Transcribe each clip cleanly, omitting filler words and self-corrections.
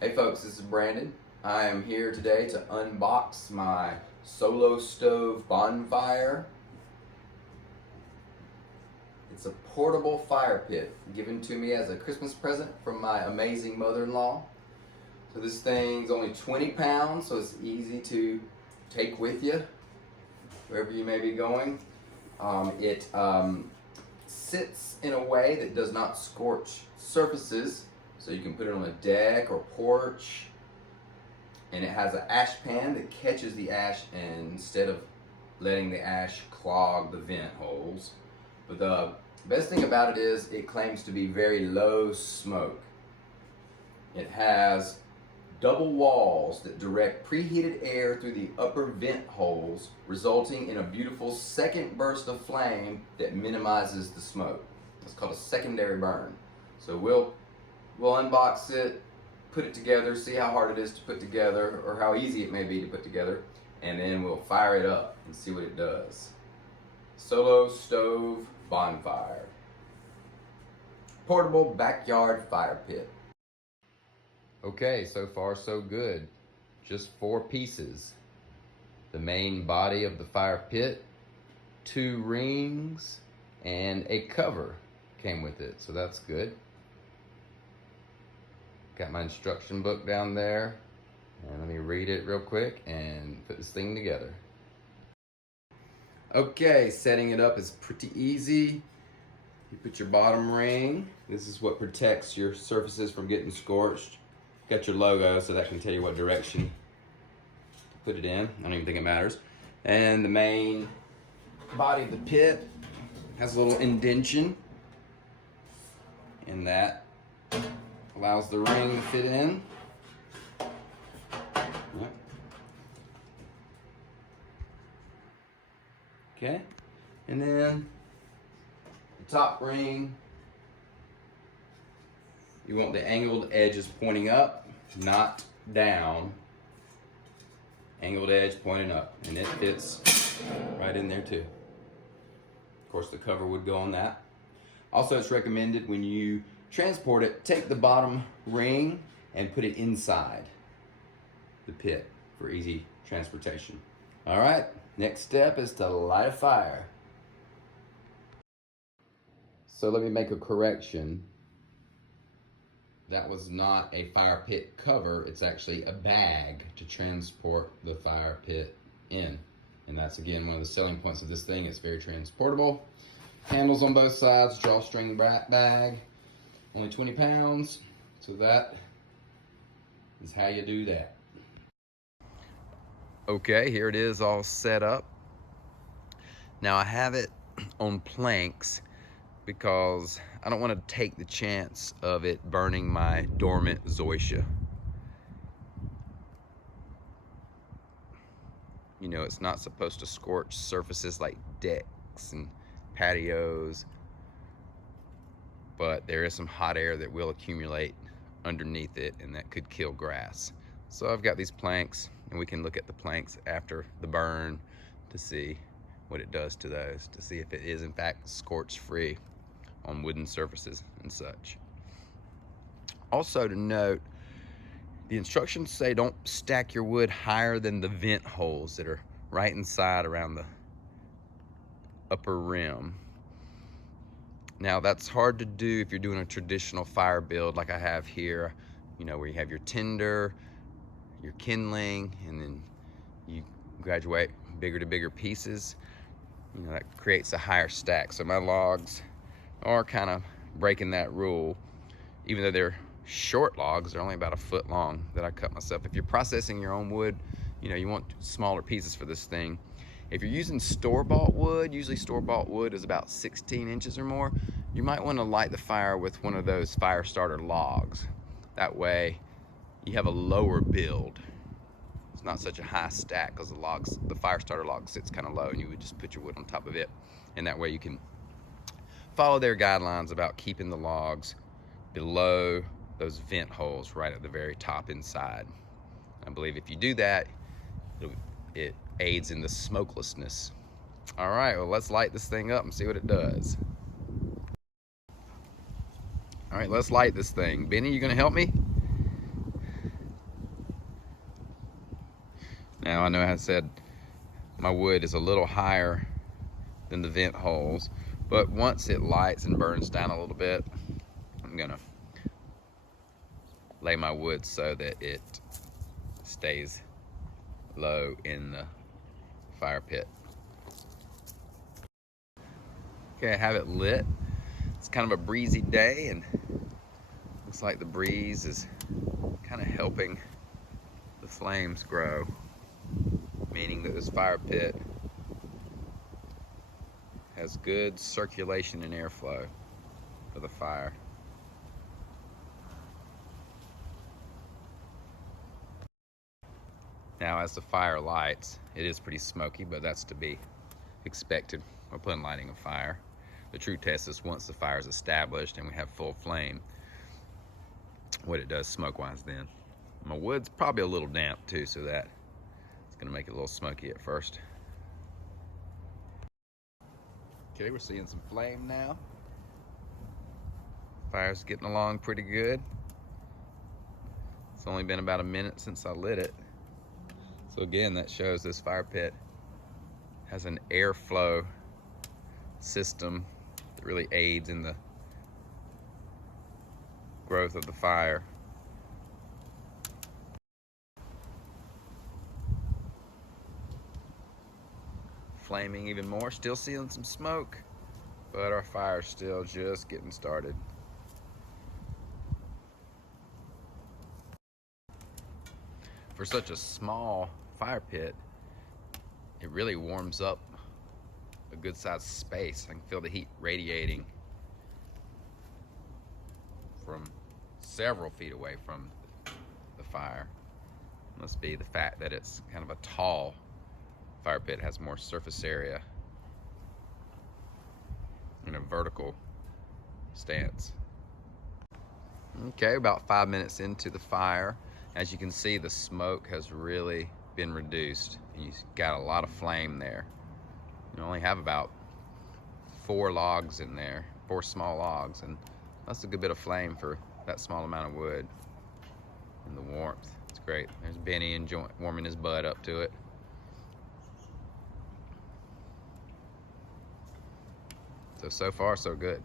Hey folks, this is Brandon. I am here today to unbox my Solo Stove Bonfire. It's a portable fire pit given to me as a Christmas present from my amazing mother-in-law. So this thing's only 20 pounds, so it's easy to take with you wherever you may be going. It sits in a way that does not scorch surfaces, so you can put it on a deck or porch. And it has an ash pan that catches the ash instead of letting the ash clog the vent holes. But the best thing about it is it claims to be very low smoke. It has double walls that direct preheated air through the upper vent holes, resulting in a beautiful second burst of flame that minimizes the smoke. It's called a secondary burn. So we'll unbox it, put it together, see how hard it is to put together or how easy it may be to put together, and then we'll fire it up and see what it does. Solo Stove Bonfire. Portable backyard fire pit. Okay, so far so good. Just 4 pieces. The main body of the fire pit, 2 rings, and a cover came with it, so that's good. Got my instruction book down there, and let me read it real quick and put this thing together. Okay, setting it up is pretty easy. You put your bottom ring. This is what protects your surfaces from getting scorched. Got your logo, so that can tell you what direction to put it in. I don't even think it matters. And the main body of the pit has a little indentation, and that allows the ring to fit in. Yep. Okay, and then the top ring, you want the angled edges pointing up, not down. Angled edge pointing up, and it fits right in there too. Of course, the cover would go on that. Also, it's recommended when you transport it, take the bottom ring and put it inside the pit for easy transportation. All right, next step is to light a fire. So let me make a correction. That was not a fire pit cover, it's actually a bag to transport the fire pit in. And that's again one of the selling points of this thing. It's very transportable. Handles on both sides, drawstring bag. Only 20 pounds, so that is how you do that. Okay, here it is all set up. Now I have it on planks because I don't want to take the chance of it burning my dormant zoysia. You know, it's not supposed to scorch surfaces like decks and patios, but there is some hot air that will accumulate underneath it, and that could kill grass. So I've got these planks, and we can look at the planks after the burn to see what it does to those, to see if it is in fact scorch free on wooden surfaces and such. Also to note, the instructions say don't stack your wood higher than the vent holes that are right inside around the upper rim. Now that's hard to do if you're doing a traditional fire build like I have here, you know, where you have your tinder, your kindling, and then you graduate bigger to bigger pieces. You know, that creates a higher stack. So my logs are kind of breaking that rule. Even though they're short logs, they're only about 1 foot long that I cut myself. If you're processing your own wood, you know, you want smaller pieces for this thing. If you're using store-bought wood, usually store-bought wood is about 16 inches or more, you might want to light the fire with one of those fire starter logs. That way you have a lower build. It's not such a high stack because the fire starter log sits kind of low, and you would just put your wood on top of it. And that way you can follow their guidelines about keeping the logs below those vent holes right at the very top inside. I believe if you do that, it aids in the smokelessness. All right, well, let's light this thing up and see what it does. All right, let's light this thing. Benny, you gonna help me? Now I know I said my wood is a little higher than the vent holes, but once it lights and burns down a little bit, I'm gonna lay my wood so that it stays low in the fire pit. Okay, I have it lit. It's kind of a breezy day, and looks like the breeze is kind of helping the flames grow, meaning that this fire pit has good circulation and airflow for the fire. Now, as the fire lights, it is pretty smoky, but that's to be expected when lighting a fire. The true test is once the fire is established and we have full flame, what it does smoke-wise then. My wood's probably a little damp too, so that it's gonna make it a little smoky at first. Okay, we're seeing some flame now. Fire's getting along pretty good. It's only been about a minute since I lit it. So again, that shows this fire pit has an airflow system that really aids in the growth of the fire. Flaming even more, still seeing some smoke, but our fire's still just getting started. For such a small fire pit, it really warms up a good sized space. I can feel the heat radiating from several feet away from the fire. Must be the fact that it's kind of a tall fire pit, has more surface area in a vertical stance. Okay, about 5 minutes into the fire, as you can see, the smoke has really been reduced. You've got a lot of flame there. You only have about 4 logs in there, 4 small logs, and that's a good bit of flame for that small amount of wood. And the warmth, it's great. There's Benny warming his butt up to it. So far, so good.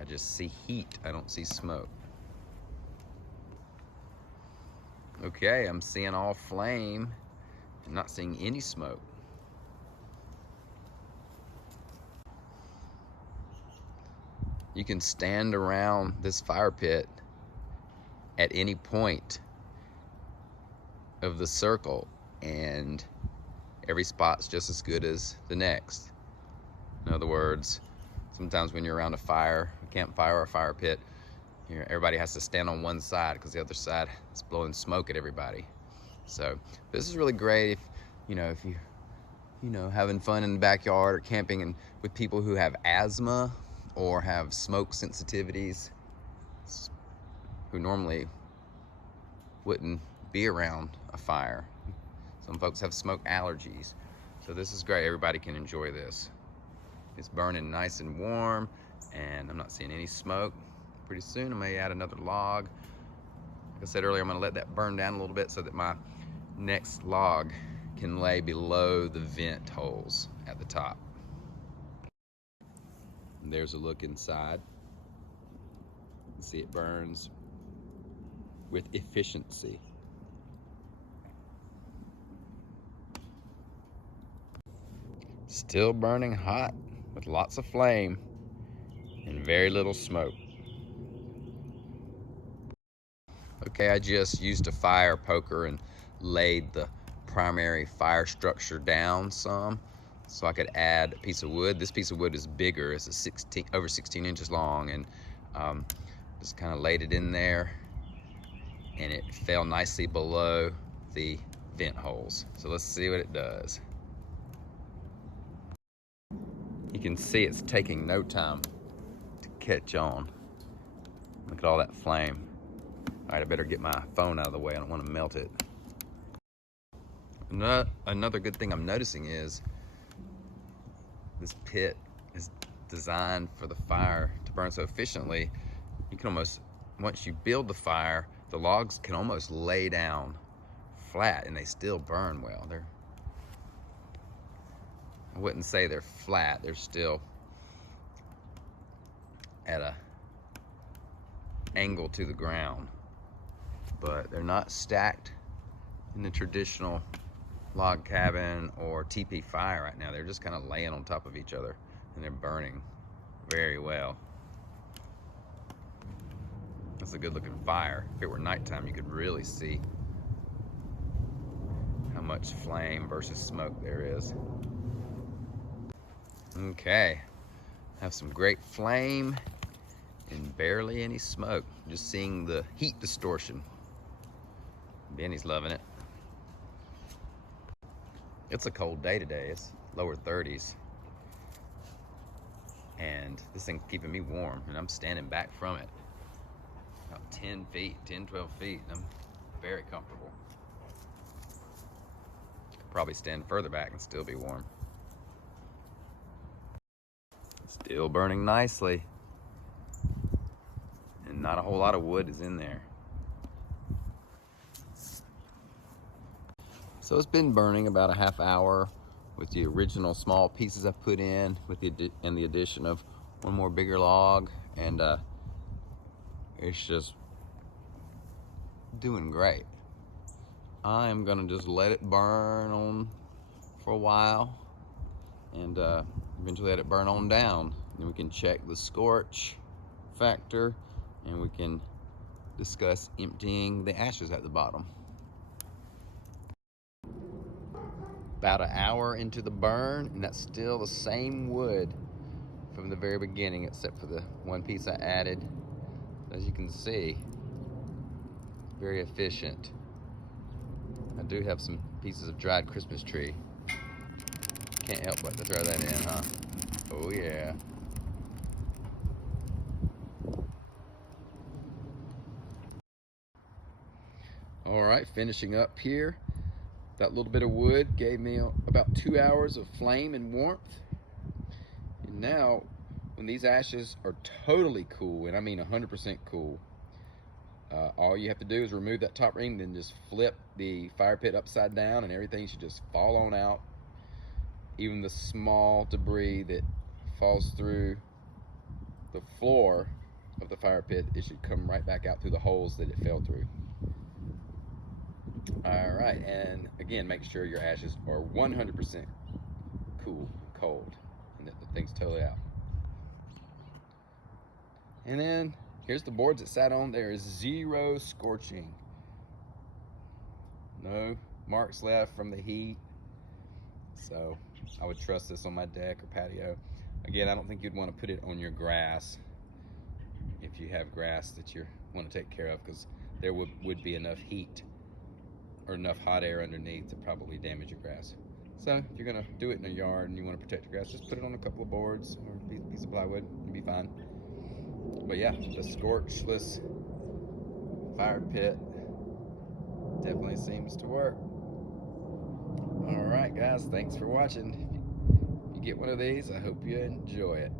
I just see heat, I don't see smoke. Okay, I'm seeing all flame and not seeing any smoke. You can stand around this fire pit at any point of the circle, and every spot's just as good as the next. In other words, sometimes when you're around a fire, a campfire or a fire pit, everybody has to stand on one side because the other side is blowing smoke at everybody. So this is really great if you having fun in the backyard or camping and with people who have asthma or have smoke sensitivities, who normally wouldn't be around a fire. Some folks have smoke allergies. So this is great, everybody can enjoy this. It's burning nice and warm, and I'm not seeing any smoke. Pretty soon I may add another log. Like I said earlier, I'm gonna let that burn down a little bit so that my next log can lay below the vent holes at the top. And there's a look inside. You can see it burns with efficiency. Still burning hot with lots of flame and very little smoke. Okay, I just used a fire poker and laid the primary fire structure down some so I could add a piece of wood. This piece of wood is bigger, it's over 16 inches long, and just kind of laid it in there, and it fell nicely below the vent holes. So let's see what it does. You can see it's taking no time to catch on. Look at all that flame. All right, I better get my phone out of the way. I don't want to melt it. Another good thing I'm noticing is this pit is designed for the fire to burn so efficiently. You can almost, once you build the fire, the logs can almost lay down flat and they still burn well. I wouldn't say they're flat, they're still at a angle to the ground, but they're not stacked in the traditional log cabin or teepee fire right now. They're just kind of laying on top of each other and they're burning very well. That's a good looking fire. If it were nighttime, you could really see how much flame versus smoke there is. Okay, have some great flame and barely any smoke. Just seeing the heat distortion. Benny's loving it. It's a cold day today. It's lower 30s. And this thing's keeping me warm, and I'm standing back from it. About 10 feet, 10, 12 feet, and I'm very comfortable. Could probably stand further back and still be warm. Still burning nicely. And not a whole lot of wood is in there. So it's been burning about a half hour with the original small pieces I put in with the addition of one more bigger log, and it's just doing great. I'm gonna just let it burn on for a while and eventually let it burn on down. Then we can check the scorch factor and we can discuss emptying the ashes at the bottom. About an hour into the burn, and that's still the same wood from the very beginning, except for the one piece I added. As you can see, very efficient. I do have some pieces of dried Christmas tree. Can't help but to throw that in, huh? Oh yeah. All right, finishing up here. That little bit of wood gave me about 2 hours of flame and warmth. And now, when these ashes are totally cool, and I mean 100% cool, all you have to do is remove that top ring, then just flip the fire pit upside down, and everything should just fall on out. Even the small debris that falls through the floor of the fire pit, it should come right back out through the holes that it fell through. All right, and again, make sure your ashes are 100% cool, cold, and that the thing's totally out. And then here's the boards it sat on. There is zero scorching. No marks left from the heat. So I would trust this on my deck or patio. Again, I don't think you'd want to put it on your grass if you have grass that you want to take care of, because there would be enough heat or enough hot air underneath to probably damage your grass. So if you're gonna do it in a yard and you want to protect your grass, just put it on a couple of boards or a piece of plywood, you'll be fine. But yeah, the scorchless fire pit definitely seems to work. All right, guys, thanks for watching. If you get one of these, I hope you enjoy it.